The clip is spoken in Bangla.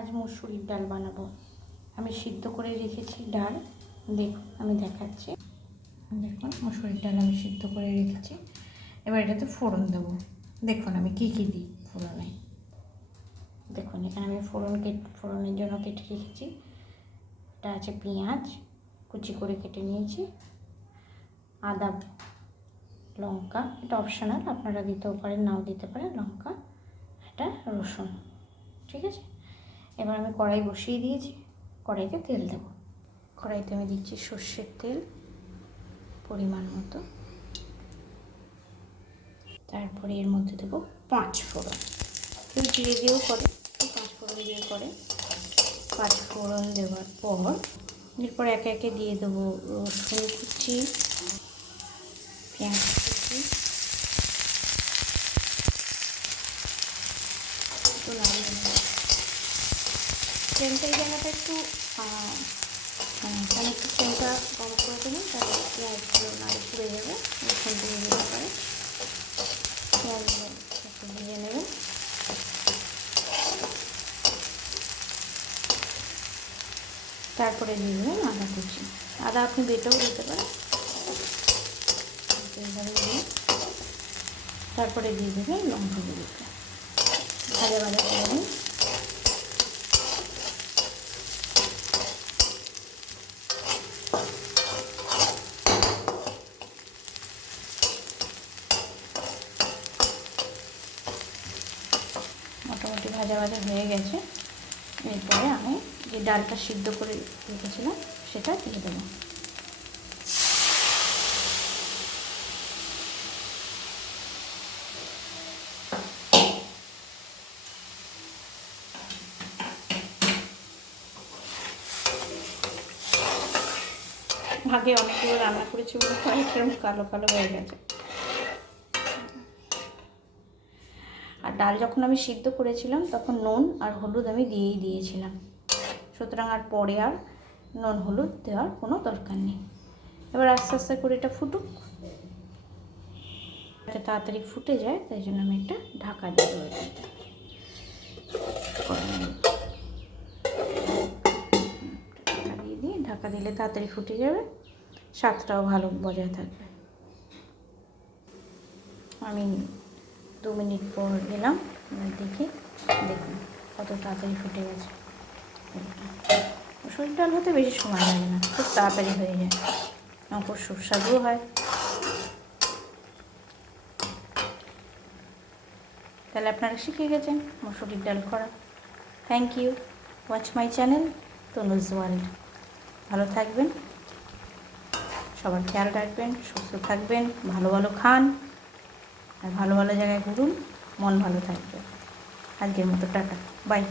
আজ মুসুরির ডাল বানাবো। আমি সিদ্ধ করে রেখেছি ডাল, দেখুন আমি দেখাচ্ছি। দেখুন মুসুরির ডাল আমি সিদ্ধ করে রেখেছি। এবার এটাতে ফোড়ন দেবো। দেখুন আমি কী কী দিই ফোড়নে। দেখুন এখানে আমি ফোড়নের জন্য কেটে রেখেছি। এটা আছে পেঁয়াজ কুচি করে কেটে নিয়েছি, আদা, লঙ্কা, এটা অপশনাল, আপনারা দিতেও পারেন নাও দিতে পারেন, লঙ্কা, এটা রসুন। ঠিক আছে, এবার আমি কড়াই বসিয়ে দিয়েছি। কড়াইতে তেল দেবো। কড়াইতে আমি দিচ্ছি সর্ষের তেল পরিমাণ মতো। তারপরে এর মধ্যে দেবো 5 ফোড়ন। কেউ জিরে দিয়েও করে, কেউ 5 ফোড়ন দিয়ে করে। 5 ফোড়ন দেওয়ার পর এরপর একে একে দিয়ে দেবো রসুন কুচি, পেঁয়াজ কুচি, একটু নাড়িয়ে নেব। ফ্লেমটা এই জায়গাটা একটু এখানে একটু ফ্লেমটা কম করে দেবেন, তাহলে পেঁয়াজগুলো নাড়ি পুড়ে যাবে, রসুন দিয়ে দিতে পারে। পেঁয়াজগুলো একটু ভেজে নেবেন। তারপরে দিয়ে দেবেন আদা কুচি। আদা আপনি বেটেও দিতে পারেন। এইভাবে দিয়ে তারপরে দিয়ে দেবেন লঙ্কা গুঁড়োটা, ভাজা ভাজা করে নিন। মোটামুটি ভাজা ভাজা হয়ে গেছে। এরপরে আমি যে ডালটা সিদ্ধ করে রেখেছিলাম সেটা দিয়ে দেবো। আগে অনেকগুলো রান্না করেছি বলে কয়েকরকম কালো কালো হয়ে গেছে। আর ডাল যখন আমি সিদ্ধ করেছিলাম তখন নুন আর হলুদ আমি দিয়েছিলাম, সুতরাং আর পরে আর নুন হলুদ দেওয়ার কোনো দরকার নেই। এবার আস্তে আস্তে করে এটা ফুটুক, যাতে তাড়াতাড়ি ফুটে যায়, তাই জন্য আমি একটা ঢাকা দিয়ে দেবো। ঢাকা দিয়ে দিই, ঢাকা দিলে তাড়াতাড়ি ফুটে যাবে, স্বাদটাও ভালো বজায় থাকবে। আমি 2 মিনিট পর দিলাম, দেখি দেখুন কত তাড়াতাড়ি ফুটে গেছে। মুসুরির ডাল হতে বেশি সময় লাগে না, খুব তাড়াতাড়ি হয়ে যায়, খুব সুস্বাদুও হয়। তাহলে আপনারা শিখে গেছেন মুসুরির ডাল করা। Thank you, watch my channel Tanuj world. ভালো থাকবেন, সবার খেয়াল রাখবেন, সুস্থ থাকবেন, ভালো ভালো খান আর ভালো ভালো জায়গায় ঘুরুন, মন ভালো থাকবে। আজকের মতো টাটা, বাই।